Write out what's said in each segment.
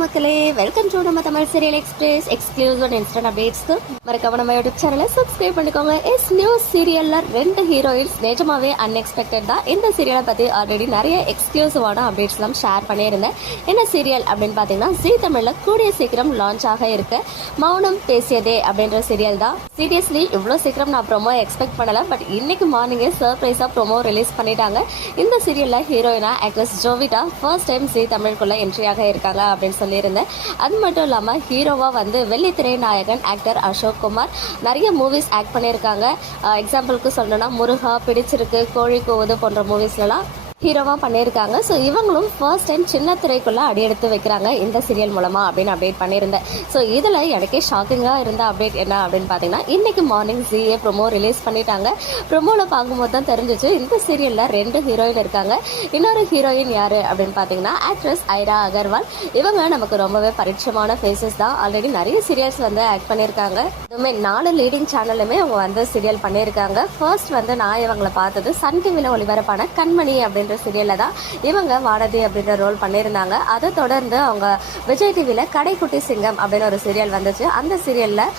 மக்களே welcome to நம்ம Tamil serial express exclusive and instant அப்டேட்ஸ்க்கு மறக்காம நம்ம யூடியூப் சேனலை சப்ஸ்கிரைப் பண்ணிக்கோங்க. எஸ் நியூ சீரியல்ல ரெண்டு ஹீரோயின்ஸ் நிஜமாவே அன்எக்ஸ்பெக்டட் தான். இந்த சீரியலை பத்தி ஆல்ரெடி நிறைய எக்ஸ்க்ளூசிவான அப்டேட்ஸ் எல்லாம் ஷேர் பண்ணியிருந்தேன். என்ன சீரியல் அப்படின்னு பார்த்தீங்கன்னா ஜி தமிழ்ல கூடிய சீக்கிரம் லான்ச் ஆக இருக்க. மௌனம் பேசியதே அப்படின்ற சீரியல் தான். சீரியஸ்லி இவ்வளோ சீக்கிரம் நான் ப்ரோமோ எக்ஸ்பெக்ட் பண்ணல பட் இன்னைக்கு மார்னிங்கே சர்ப்ரைஸாக ப்ரோமோ ரிலீஸ் பண்ணிட்டாங்க. இந்த சீரியல்ல ஹீரோயினா actress Jovita first time Zee தமிழுக்குள்ள என்ட்ரியாக இருக்காங்க அப்படின்னு சொல்லியிருந்தேன். அது மட்டும் இல்லாமல் ஹீரோவாக வந்து வெள்ளித்திரை நாயகன் ஆக்டர் அசோக் குமார் நிறைய மூவிஸ் ஆக்ட் பண்ணியிருக்காங்க. எக்ஸாம்பிளுக்கு சொல்லணும்னா முருகா பிடிச்சிருக்கு கோழி கோவது போன்ற மூவிஸ்லலாம் ஹீரோவாக பண்ணியிருக்காங்க. ஸோ இவங்களும் ஃபர்ஸ்ட் டைம் சின்ன திரைக்குள்ளே அடியெடுத்து வைக்கிறாங்க இந்த சீரியல் மூலமாக அப்படின்னு அப்டேட் பண்ணியிருந்தேன். ஸோ இதில் எனக்கே ஷாக்கிங்காக இருந்த அப்டேட் என்ன அப்படின்னு பார்த்தீங்கன்னா இன்னைக்கு மார்னிங் ஜிஏ ப்ரொமோ ரிலீஸ் பண்ணிட்டாங்க. ப்ரொமோவில் பார்க்கும்போது தான் தெரிஞ்சிச்சு இந்த சீரியலில் ரெண்டு ஹீரோயின் இருக்காங்க. இன்னொரு ஹீரோயின் யார் அப்படின்னு பார்த்தீங்கன்னா ஆக்ட்ரஸ் ஐரா அகர்வால். இவங்க நமக்கு ரொம்பவே பரிச்சயமான ஃபேஸஸ் தான். ஆல்ரெடி நிறைய சீரியல்ஸ் வந்து ஆக்ட் பண்ணியிருக்காங்க. இதுவுமே நாலு லீடிங் சேனல்லுமே அவங்க வந்து சீரியல் பண்ணியிருக்காங்க. ஃபர்ஸ்ட் வந்து நான் இவங்களை பார்த்தது சன் டிவியில் ஒளிபரப்பான கண்மணி அப்படின்னு அப்படின்ற சீரியலில் தான் இவங்க வானதி அப்படின்ற ரோல் பண்ணியிருந்தாங்க. அதை தொடர்ந்து அவங்க விஜய் டிவியில் கடைக்குட்டி சிங்கம் அப்படின்னு ஒரு சீரியல் வந்துச்சு. அந்த சீரியலில்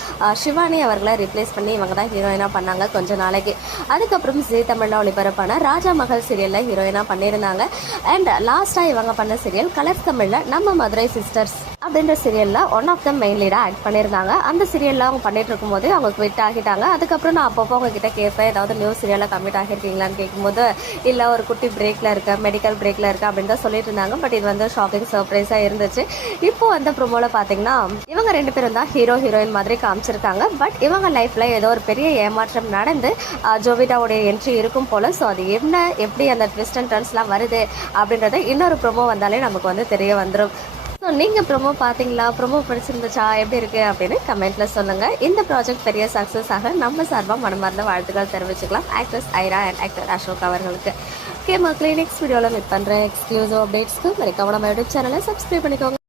சிவானி அவர்களை ரிப்ளேஸ் பண்ணி இவங்க தான் ஹீரோயினாக பண்ணாங்க கொஞ்ச நாளைக்கு. அதுக்கப்புறம் ஜி தமிழில் ஒளிபரப்பான ராஜா மகள் சீரியலில் ஹீரோயினாக பண்ணியிருந்தாங்க. அண்ட் லாஸ்ட்டாக இவங்க பண்ண சீரியல் கலர்ஸ் தமிழில் நம்ம மதுரை சிஸ்டர்ஸ் அப்படின்ற சீரியலில் ஒன் ஆஃப் த மெயின் லீடாக ஆக்ட் பண்ணியிருந்தாங்க. அந்த சீரியலில் அவங்க பண்ணிட்டு இருக்கும்போது அவங்க குவிட் ஆகிட்டாங்க. அதுக்கப்புறம் நான் அப்பப்போ அவங்க கிட்ட கேட்பேன் ஏதாவது நியூ சீரியலில் கம்மிட் ஆகிருக்கீங்களான்னு கேட்கும்போது இல்லை ஒரு குட்டி பிரேக்கில் இருக்க மெடிக்கல் பிரேக்கில் இருக்க அப்படின்னு தான் சொல்லிட்டு இருந்தாங்க. பட் இது வந்து ஷாப்பிங் சர்ப்ரைஸாக இருந்துச்சு. இப்போ அந்த ப்ரோமோவில் பார்த்தீங்கன்னா இவங்க ரெண்டு பேரும் தான் ஹீரோ ஹீரோயின் மாதிரி காமிச்சிருக்காங்க. பட் இவங்க லைஃப்பில் ஏதோ ஒரு பெரிய ஏமாற்றம் நடந்து அஹ், ஜோவிட்டாவுடைய என்ட்ரி இருக்கும் போல். ஸோ அது என்ன எப்படி அந்த ட்விஸ்ட் அண்ட் டர்ன்ஸ்லாம் வருது அப்படின்றத இன்னொரு ப்ரோமோ வந்தாலே நமக்கு வந்து தெரிய வந்துடும் ஸோ நீங்கள் ப்ரோமோ பார்த்தீங்களா ப்ரோமோ பிடிச்சிருந்துச்சா? எப்படி இருக்குது அப்படின்னு கமெண்ட்டில் சொல்லுங்கள் இந்த ப்ராஜெக்ட் பெரிய சக்ஸஸ் ஆக நம்ம சார்பாக மனமார்ந்த வாழ்த்துக்கள் தெரிவிச்சுக்கலாம். Actress Aira and actor Ashok அவர்களுக்கு. ஓகே மக்களே நெக்ஸ்ட் வீடியோவில் மீட் பண்ணுறேன் எக்ஸ்க்ளூசிவ் அப்டேட்ஸ்க்கு மறக்காம நம்ம யூடியூப் சேனலை சப்ஸ்கிரைப் பண்ணிக்கோங்க.